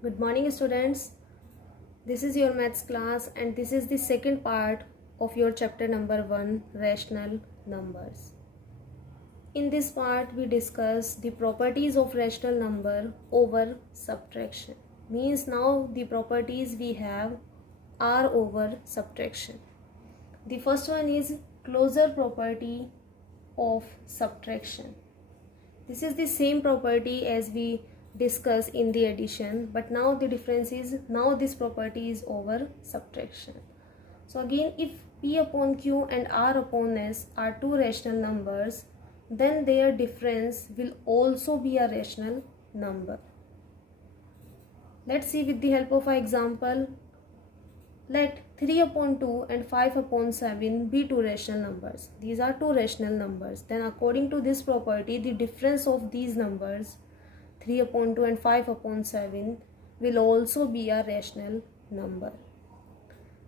Good morning, students. This is your maths class and this is the second part of your chapter number 1, rational numbers. In this part, we discuss the properties of rational number over subtraction. Means now the properties we have are over subtraction. The first one is closure property of subtraction. This is the same property as we discussed in the addition, but now the difference is now this property is over subtraction. So again, if P upon Q and R upon S are two rational numbers, then their difference will also be a rational number. Let's see with the help of an example. Let 3 upon 2 and 5 upon 7 be two rational numbers. These are two rational numbers. Then according to this property, the difference of these numbers 3 upon 2 and 5 upon 7 will also be a rational number.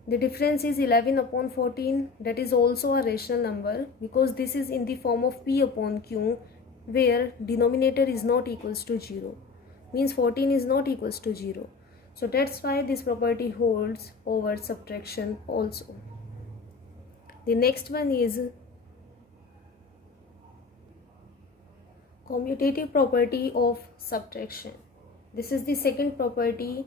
The difference is 11 upon 14. That is also a rational number because this is in the form of P upon Q where denominator is not equals to 0. Means 14 is not equals to 0. So that's why this property holds over subtraction also. The next one is commutative property of subtraction. This is the second property,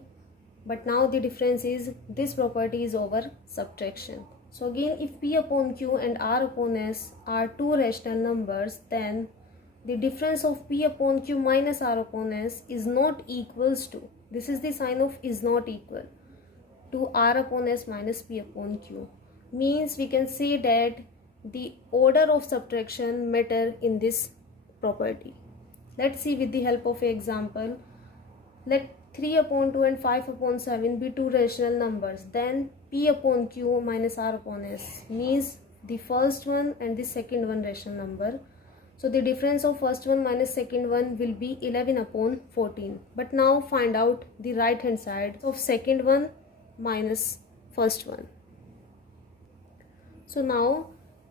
but now the difference is this property is over subtraction. So again, if P upon Q and R upon S are two rational numbers, then the difference of P upon Q minus R upon S is not equals to, this is the sign of is not equal to R upon S minus P upon Q. Means we can say that the order of subtraction matter in this property. Let's see with the help of an example. Let 3 upon 2 and 5 upon 7 be two rational numbers. Then P upon Q minus R upon S means the first one and the second one rational number. So the difference of first one minus second one will be 11 upon 14. But now find out the right hand side of second one minus first one. So now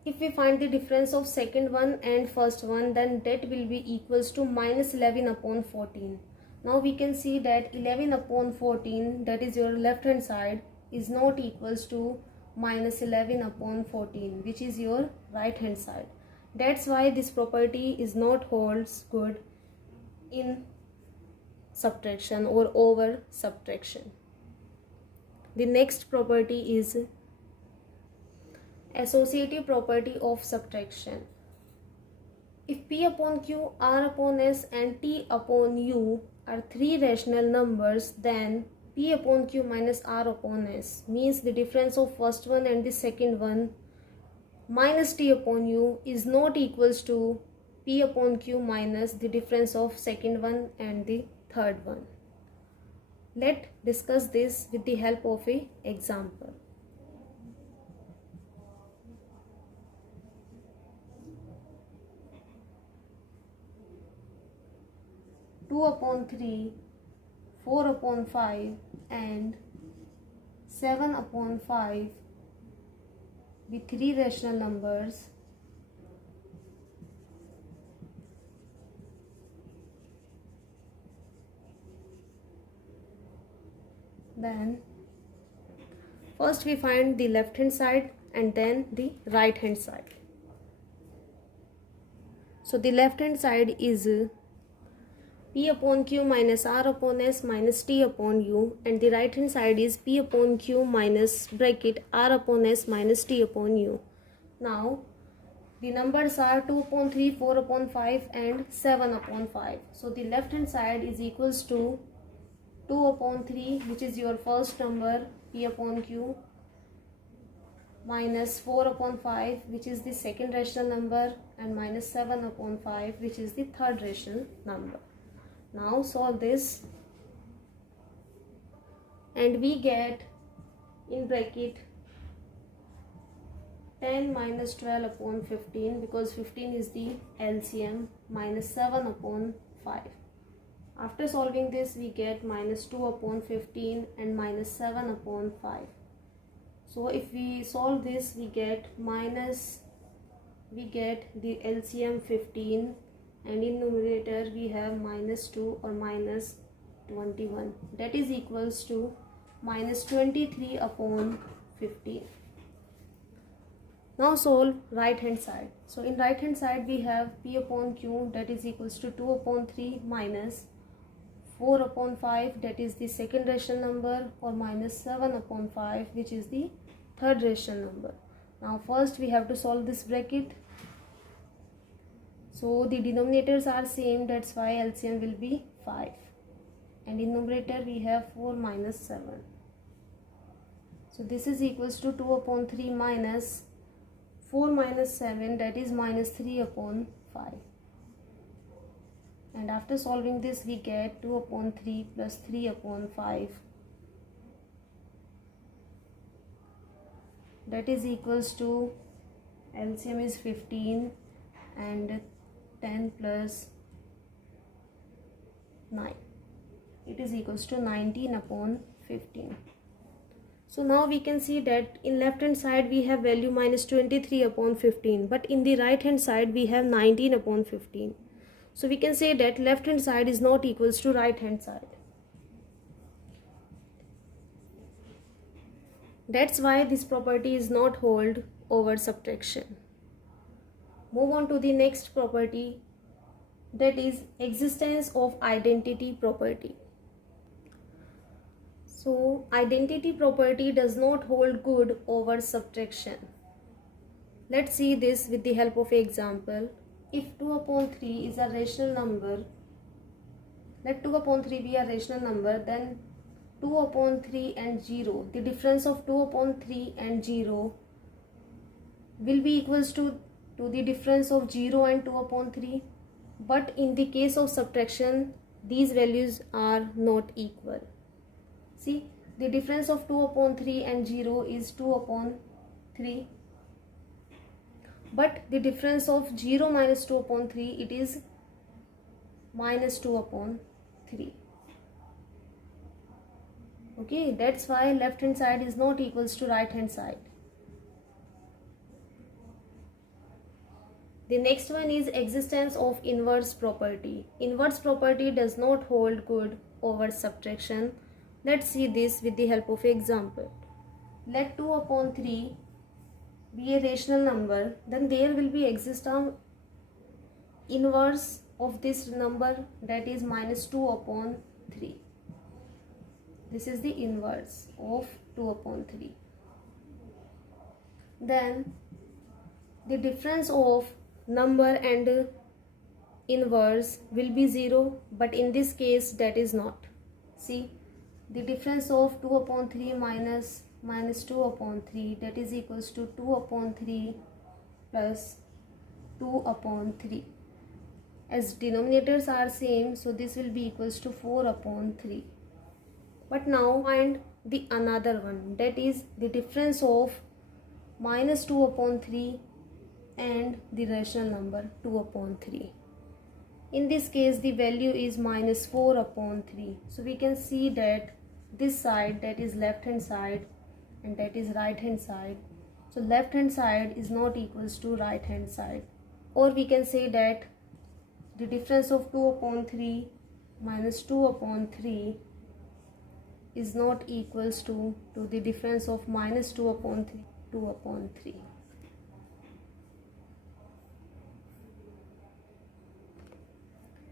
if we find the difference of second one and first one, then that will be equals to minus 11 upon 14. Now we can see that 11 upon 14, that is your left hand side, is not equals to minus 11 upon 14, which is your right hand side. That's why this property is not holds good in subtraction or over subtraction. The next property is associative property of subtraction. If P upon Q, R upon S and T upon U are three rational numbers, then P upon Q minus R upon S means the difference of first one and the second one minus T upon U is not equals to P upon Q minus the difference of second one and the third one. Let's discuss this with the help of an example. 2 upon 3, 4 upon 5 and 7 upon 5 be three rational numbers. Then first we find the left hand side and then the right hand side. So the left hand side is P upon Q minus R upon S minus T upon U, and the right hand side is P upon Q minus bracket R upon S minus T upon U. Now the numbers are 2 upon 3, 4 upon 5 and 7 upon 5. So the left hand side is equals to 2 upon 3, which is your first number, P upon Q, minus 4 upon 5, which is the second rational number, and minus 7 upon 5, which is the third rational number. Now solve this and we get in bracket 10 minus 12 upon 15, because 15 is the LCM, minus 7 upon 5. After solving this, we get minus 2 upon 15 and minus 7 upon 5. So if we solve this, we get the LCM 15, and in numerator we have minus 2 or minus 21, that is equals to minus 23 upon 15. Now solve right hand side. So in right hand side we have P upon Q, that is equals to 2 upon 3 minus 4 upon 5, that is the second rational number, or minus 7 upon 5, which is the third rational number. Now first we have to solve this bracket. So the denominators are same, that's why LCM will be 5. And in numerator we have 4 minus 7. So this is equals to 2 upon 3 minus 4 minus 7, that is minus 3 upon 5. And after solving this we get 2 upon 3 plus 3 upon 5, that is equals to LCM is 15 and 10 plus 9, it is equals to 19 upon 15. So now we can see that in left hand side we have value minus 23 upon 15, but in the right hand side we have 19 upon 15. So we can say that left hand side is not equals to right hand side. That's why this property is not hold over subtraction. Move on to the next property, that is existence of identity property. So identity property does not hold good over subtraction. Let's see this with the help of an example. If 2 upon 3 is a rational number, let 2 upon 3 be a rational number, then 2 upon 3 and 0, the difference of 2 upon 3 and 0 will be equals to the difference of 0 and 2 upon 3. But in the case of subtraction, these values are not equal. See, the difference of 2 upon 3 and 0 is 2 upon 3. But the difference of 0 minus 2 upon 3, it is minus 2 upon 3. Okay, that's why left hand side is not equals to right hand side. The next one is existence of inverse property. Inverse property does not hold good over subtraction. Let's see this with the help of example. Let 2 upon 3 be a rational number, then there will be exist an inverse of this number, that is minus 2 upon 3. This is the inverse of 2 upon 3. Then the difference of number and inverse will be 0, but in this case that is not. See, the difference of 2 upon 3 minus 2 upon 3, that is equals to 2 upon 3 plus 2 upon 3. As denominators are same, so this will be equals to 4 upon 3. But now find the another one, that is the difference of minus 2 upon 3 and the rational number 2 upon 3. In this case the value is minus 4 upon 3. So we can see that this side, that is left hand side, and that is right hand side. So left hand side is not equals to right hand side. Or we can say that the difference of 2 upon 3 minus 2 upon 3 is not equals to the difference of minus 2 upon 3, 2 upon 3.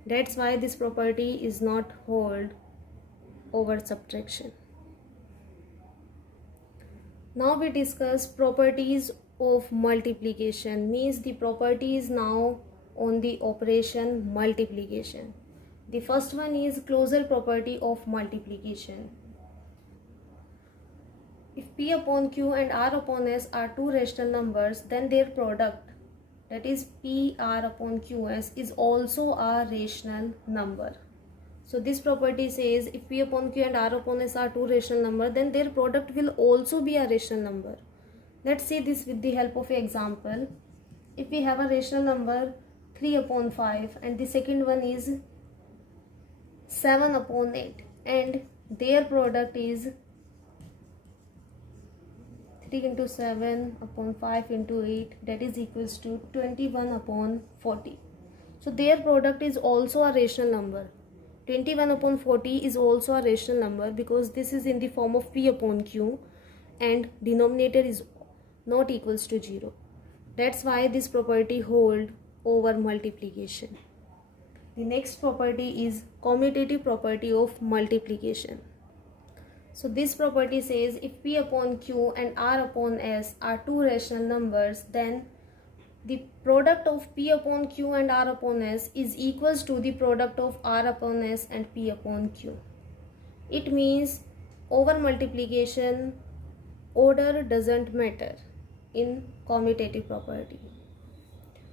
That's why this property is not hold over subtraction. Now we discuss properties of multiplication, means the property is now on the operation multiplication. The first one is closure property of multiplication. If P upon Q and R upon S are two rational numbers, then their product, that is P R upon QS, is also a rational number. So this property says if P upon Q and R upon S are two rational numbers, then their product will also be a rational number. Let's see this with the help of an example. If we have a rational number 3 upon 5 and the second one is 7 upon 8 and their product is 3 into 7 upon 5 into 8, that is equals to 21 upon 40. So their product is also a rational number. 21 upon 40 is also a rational number because this is in the form of P upon Q and denominator is not equals to 0. That's why this property hold over multiplication. The next property is commutative property of multiplication. So this property says if P upon Q and R upon S are two rational numbers, then the product of P upon Q and R upon S is equals to the product of R upon S and P upon Q. It means over multiplication order doesn't matter in commutative property,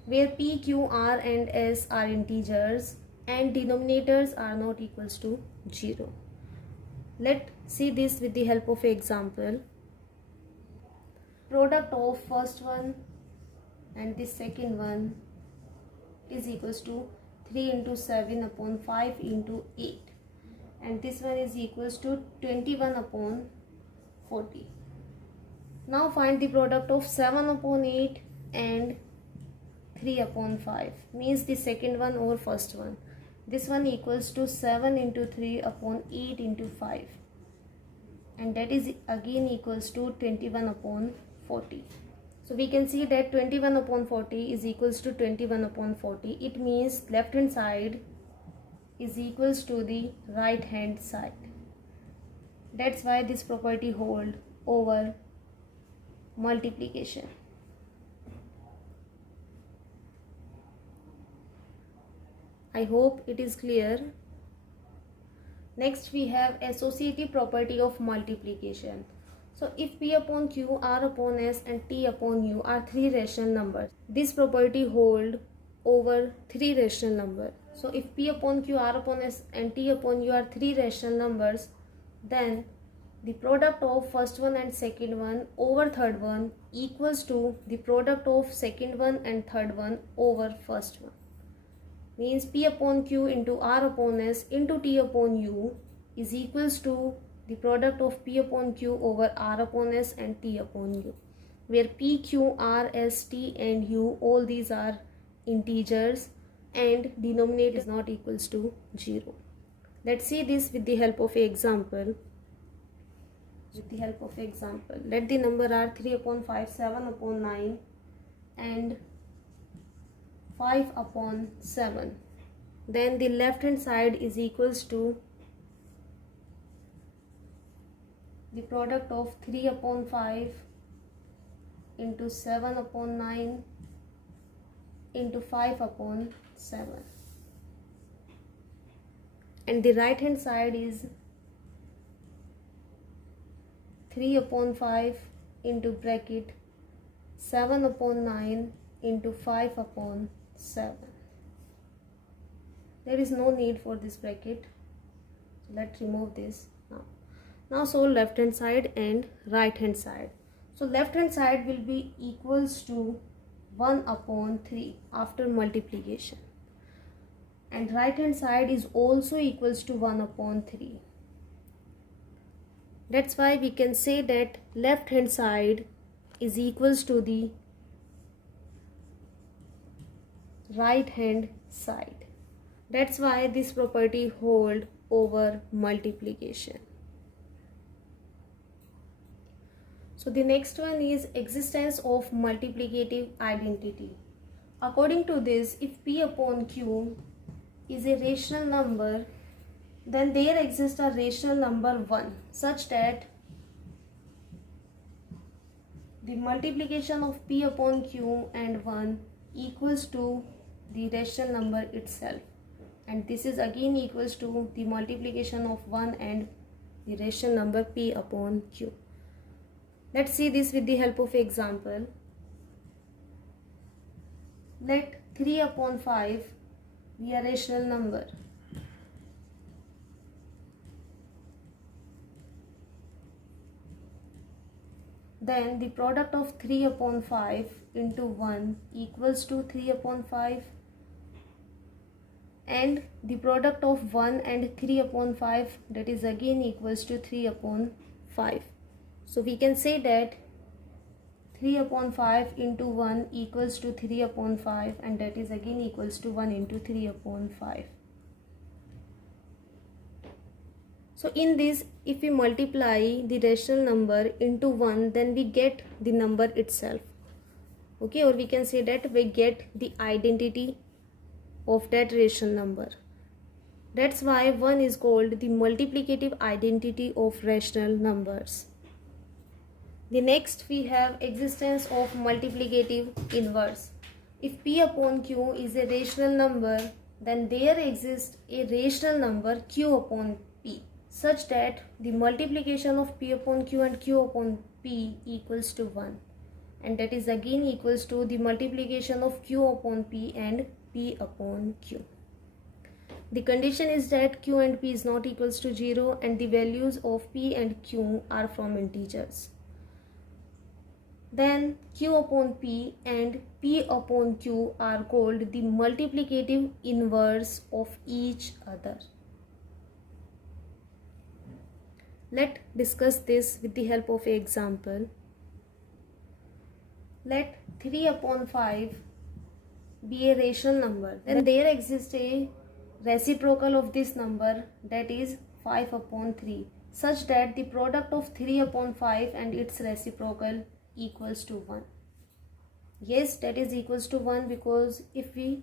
where P, Q, R and S are integers and denominators are not equals to 0. Let's see this with the help of example. Product of first one and the second one is equals to 3 into 7 upon 5 into 8, and this one is equals to 21 upon 40. Now find the product of 7 upon 8 and 3 upon 5, means the second one over first one. This one equals to 7 into 3 upon 8 into 5, and that is again equals to 21 upon 40. So we can see that 21 upon 40 is equals to 21 upon 40. It means left hand side is equals to the right hand side. That's why this property hold over multiplication. I hope it is clear. Next we have associative property of multiplication. So if P upon Q, R upon S and T upon U are three rational numbers, this property hold over three rational numbers. So if P upon Q, R upon S and T upon U are three rational numbers, then the product of first one and second one over third one equals to the product of second one and third one over first one. Means P upon Q into R upon S into T upon U is equals to the product of P upon Q over R upon S and T upon U, where P, Q, R, S, T and U, all these are integers and denominator is not equals to 0. Let's see this with the help of example. Let the number are 3 upon 5, 7 upon 9 and 5 upon 7. Then the left hand side is equals to the product of 3 upon 5 into 7 upon 9 into 5 upon 7. And the right hand side is 3 upon 5 into bracket 7 upon 9 into 5 upon 7. There is no need for this bracket. Let's remove this now. Now solve left hand side and right hand side. So left hand side will be equals to 1 upon 3 after multiplication, and right hand side is also equals to 1 upon 3. That's why we can say that left hand side is equals to the right hand side. That's why this property hold over multiplication. So the next one is existence of multiplicative identity. According to this, if P upon Q is a rational number, then there exists a rational number 1 such that the multiplication of P upon Q and 1 equals to the rational number itself, and this is again equals to the multiplication of 1 and the rational number P upon Q. Let's see this with the help of example. Let 3 upon 5 be a rational number. Then the product of 3 upon 5 into 1 equals to 3 upon 5, and the product of 1 and 3 upon 5, that is again equals to 3 upon 5. So we can say that 3 upon 5 into 1 equals to 3 upon 5, and that is again equals to 1 into 3 upon 5. So in this, if we multiply the rational number into 1, then we get the number itself. Okay, or we can say that we get the identity of that rational number. That's why 1 is called the multiplicative identity of rational numbers. The next we have existence of multiplicative inverse. If P upon Q is a rational number, then there exists a rational number Q upon P, such that the multiplication of P upon Q and Q upon P equals to 1. And that is again equals to the multiplication of Q upon P and P upon Q. The condition is that Q and P is not equals to 0 and the values of P and Q are from integers. Then Q upon P and P upon Q are called the multiplicative inverse of each other. Let's discuss this with the help of an example. Let 3 upon 5 be a rational number. Then there exists a reciprocal of this number, that is 5 upon 3, such that the product of 3 upon 5 and its reciprocal equals to 1. Yes, that is equals to 1 because if we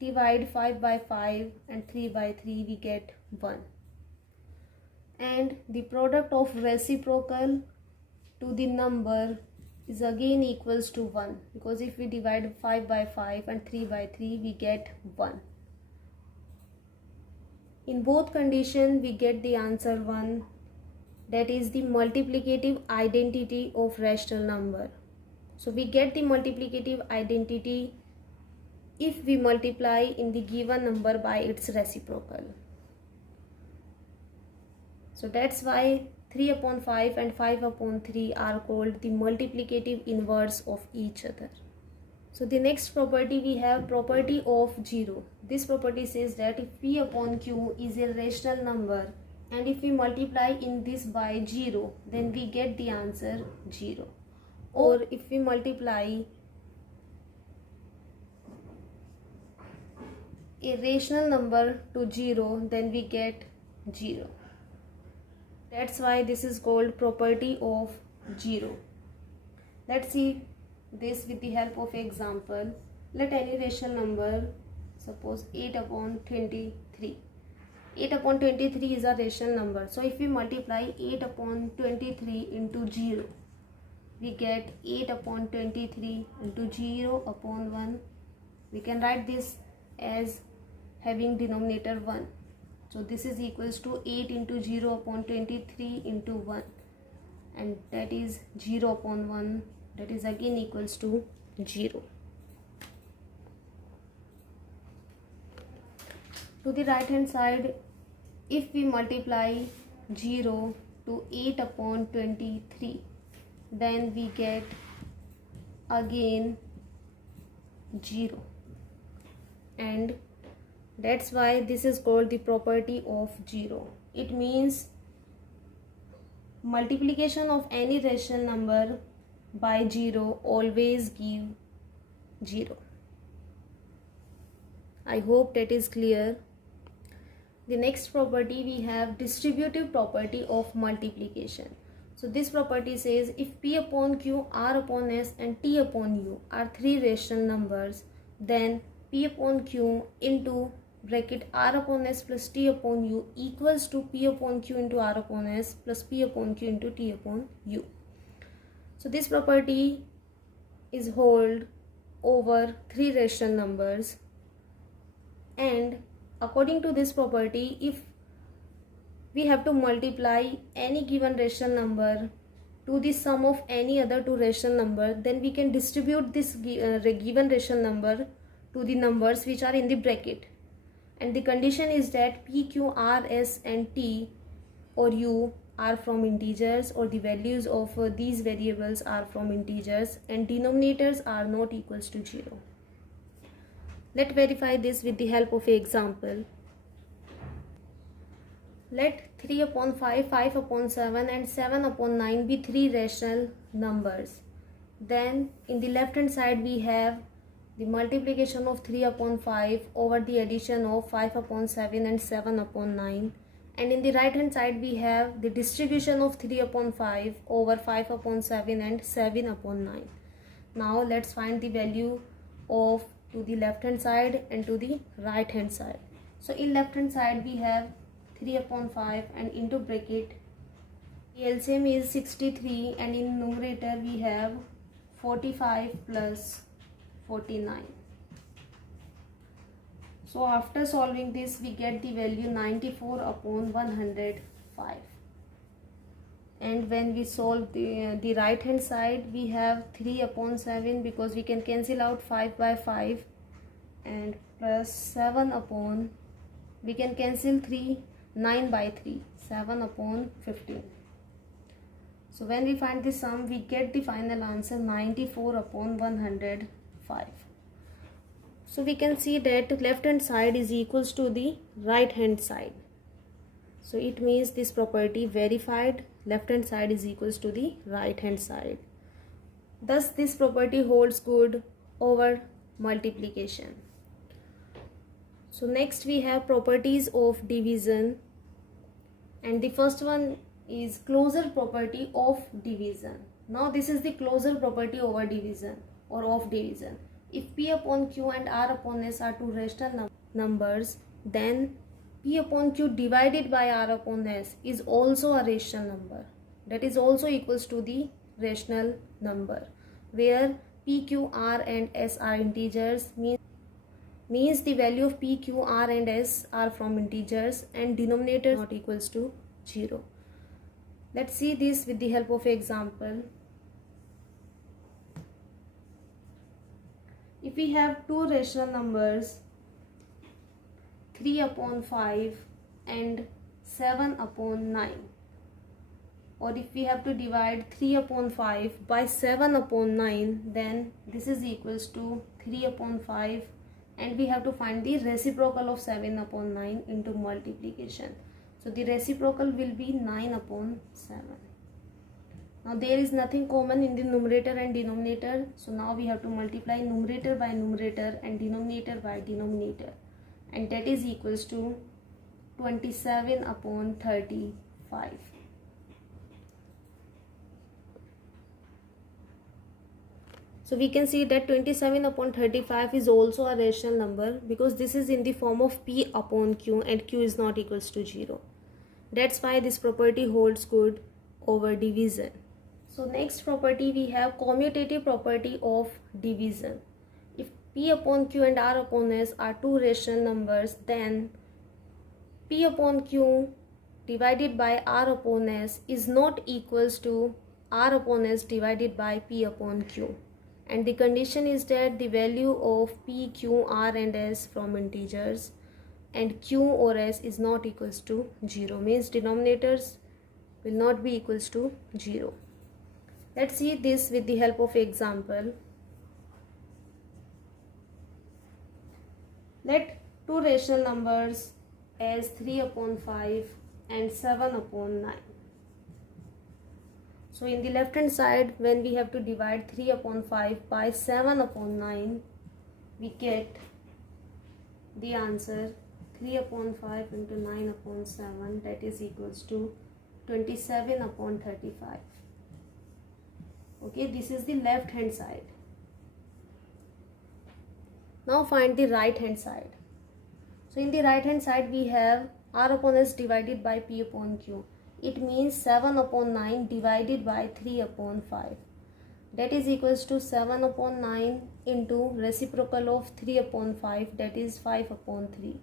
divide 5 by 5 and 3 by 3, we get 1. And the product of reciprocal to the number is again equals to 1 because if we divide 5 by 5 and 3 by 3, we get 1. In both conditions, we get the answer 1. That is the multiplicative identity of rational number. So we get the multiplicative identity if we multiply in the given number by its reciprocal. So that's why 3 upon 5 and 5 upon 3 are called the multiplicative inverse of each other. So the next property we have property of 0. This property says that if P upon Q is a rational number and if we multiply in this by 0, then we get the answer 0. Or if we multiply a rational number to 0, then we get 0. That's why this is called property of 0. Let's see this with the help of example. Let any rational number, suppose 8 upon 23. 8 upon 23 is a rational number. So if we multiply 8 upon 23 into 0, we get 8 upon 23 into 0 upon 1. We can write this as having denominator 1. So this is equals to 8 into 0 upon 23 into 1. And that is 0 upon 1. That is again equals to 0. To the right hand side, if we multiply 0 to 8 upon 23, then we get again 0. And that's why this is called the property of 0. It means multiplication of any rational number by 0 always give 0. I hope that is clear. The next property we have distributive property of multiplication. So this property says if P upon Q, R upon S and T upon U are three rational numbers, then P upon Q into bracket R upon S plus T upon U equals to P upon Q into R upon S plus P upon Q into T upon U. So this property is hold over three rational numbers, and according to this property, if we have to multiply any given rational number to the sum of any other two rational number, then we can distribute this given rational number to the numbers which are in the bracket. And the condition is that P, Q, R, S and T or U are from integers, or the values of these variables are from integers, and denominators are not equals to 0. Let's verify this with the help of an example. Let 3 upon 5, 5 upon 7 and 7 upon 9 be three rational numbers. Then in the left hand side we have the multiplication of 3 upon 5 over the addition of 5 upon 7 and 7 upon 9. And in the right hand side we have the distribution of 3 upon 5 over 5 upon 7 and 7 upon 9. Now let's find the value of to the left hand side and to the right hand side. So in left hand side we have 3 upon 5 and into bracket the LCM is 63, and in numerator we have 45 plus 49. So after solving this we get the value 94 upon 105. And when we solve the right hand side we have 3 upon 7 because we can cancel out 5 by 5, and plus 7 upon, we can cancel 3, 9 by 3, 7 upon 15. So when we find the sum we get the final answer 94 upon 105. So we can see that left hand side is equals to the right hand side. So it means this property verified, left hand side is equals to the right hand side. Thus this property holds good over multiplication. So next we have properties of division, and the first one is closure property of division. Now this is the closure property over division or of division. If P upon Q and R upon S are two rational numbers, then P upon Q divided by R upon S is also a rational number. That is also equals to the rational number, where P, Q, R and S are integers, means the value of P, Q, R and S are from integers, and denominator not equals to 0. Let's see this with the help of example. If we have two rational numbers 3 upon 5 and 7 upon 9, or if we have to divide 3 upon 5 by 7 upon 9, then this is equals to 3 upon 5, and we have to find the reciprocal of 7 upon 9 into multiplication. So the reciprocal will be 9 upon 7. Now there is nothing common in the numerator and denominator, so now we have to multiply numerator by numerator and denominator by denominator, and that is equals to 27 upon 35. So we can see that 27 upon 35 is also a rational number because this is in the form of P upon Q and Q is not equals to 0. That's why this property holds good over division. So next property we have commutative property of division. If P upon Q and R upon S are two rational numbers, then P upon Q divided by R upon S is not equals to R upon S divided by P upon Q. And the condition is that the value of P, Q, R and S from integers, and Q or S is not equals to 0, means denominators will not be equals to 0. Let's see this with the help of example. Let two rational numbers as 3 upon 5 and 7 upon 9. So in the left hand side, when we have to divide 3 upon 5 by 7 upon 9, we get the answer 3 upon 5 into 9 upon 7, that is equals to 27 upon 35. Okay, this is the left hand side. Now find the right hand side. So in the right hand side we have R upon S divided by P upon Q. It means 7 upon 9 divided by 3 upon 5. That is equals to 7 upon 9 into reciprocal of 3 upon 5, that is 5 upon 3.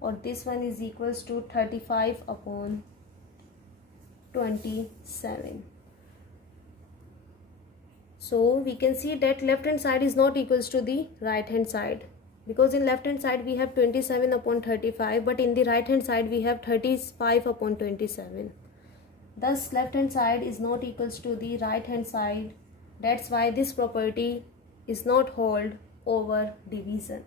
Or this one is equals to 35 upon 27. So we can see that left hand side is not equals to the right hand side, because in left hand side we have 27 upon 35, but in the right hand side we have 35 upon 27. Thus left hand side is not equals to the right hand side. That's why this property is not hold over division.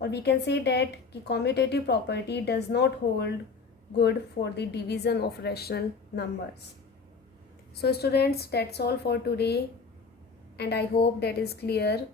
Or we can say that the commutative property does not hold good for the division of rational numbers. So students, that's all for today. and I hope that is clear.